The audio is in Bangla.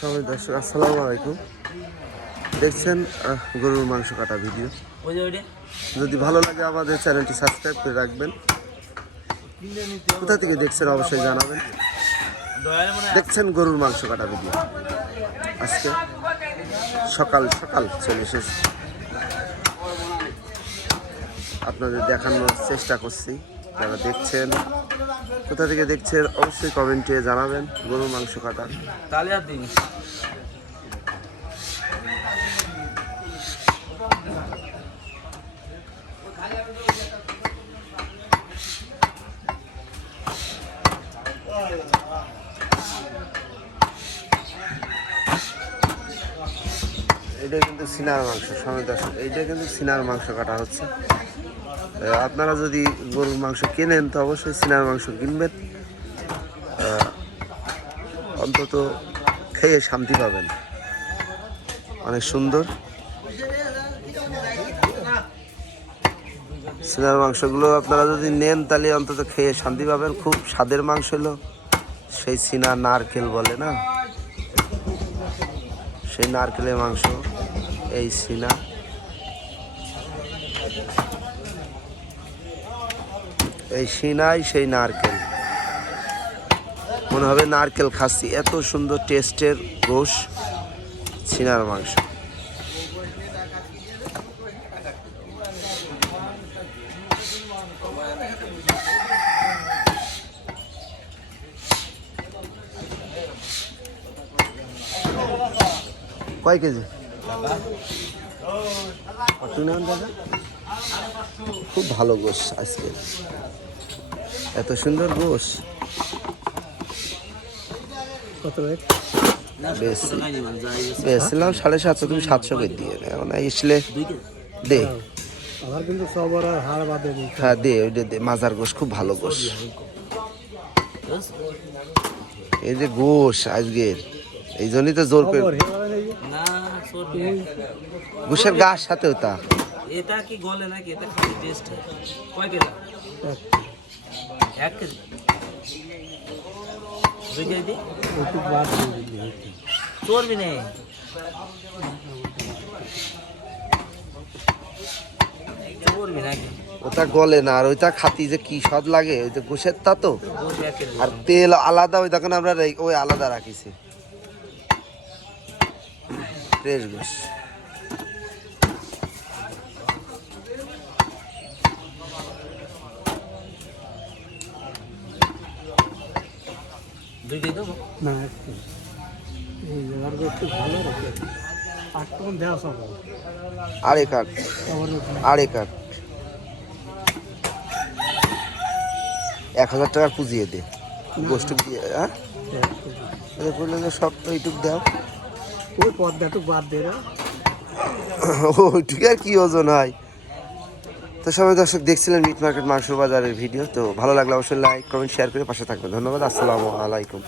সবাই দর্শক আসসালামু আলাইকুম। দেখছেন গরুর মাংস কাটা ভিডিও। যদি ভালো লাগে আমাদের চ্যানেলটি সাবস্ক্রাইব করে রাখবেন। কোথা থেকে দেখছেন অবশ্যই জানাবেন। দেখছেন গরুর মাংস কাটা ভিডিও। আজকে সকাল সকাল চলে এসেছে। আপনাদের দেখানোর চেষ্টা করছি। যারা দেখছেন কোথা থেকে দেখছেন অবশ্যই কমেন্টে জানাবেন গরুর মাংস কাটা দিন এটা কিন্তু সিনার মাংস সময় দর্শক। এইটা কিন্তু সিনার মাংস কাটা হচ্ছে। আপনারা যদি গরুর মাংস কেনেন, তো অবশ্যই সিনার মাংস কিনবেন। অন্তত খেয়ে শান্তি পাবেন। অনেক সুন্দর। সিনার মাংসগুলো আপনারা যদি নেন, তাহলে অন্তত খেয়ে শান্তি পাবেন। খুব স্বাদের মাংস হলো সেই সিনা নারকেল বলে না? সেই নারকেলের মাংস, এই সিনা এই সিনাই, সেই নারকেল। মনে হবে নারকেল খাচ্ছি এত সুন্দর টেস্টের গোশ সিনার মাংস। কয় কেজি? দাদা খুব ভালো গোশ আজকে। এত সুন্দর কত রেট। বেশছিলাম সাড়ে সাতশো তুমি সাতশো করে দিয়ে মানে আসলে দে। হ্যাঁ দে ওইটা দে মাজার গোশ খুব ভালো গোশ। এই যে গোশ আজকের এই জন্যই তো জোর করে গোশের গাছ সাথে ওটা এটা কি গলে নাকি? এটা খালি টেস্ট কয় কেজি? এক কেজি? দুই কেজি। চর্বি নেই। চর্বি নাকি? ওটা গলে না আর ওইটা খাতি যে কি স্বাদ লাগে ওই যে গোশের তা তো। আর তেল আলাদা ওই দেখেন আমরা ওই আলাদা রাখিছি। ফ্রেশ গোশ। দুই দেবো? না একটু এই এবার একটু ভালো রেখে আট টন দেওয়া সব আড়ে কাঠ। আড়ে কাঠ। এক হাজার টাকার পুজিয়ে দে গোষ্ঠ দিয়ে হ্যাঁ করলে সব এইটুক দাও। ওই বাদ দে রে। ওইটুকু আর কি ওজন হয়? তো সবাই দর্শক দেখছিলেন মিট মার্কেট মাংস বাজারের ভিডিও তো ভালো লাগলে অবশ্যই লাইক কমেন্ট শেয়ার করে পাশে থাকবেন। ধন্যবাদ, আসসালামু আলাইকুম।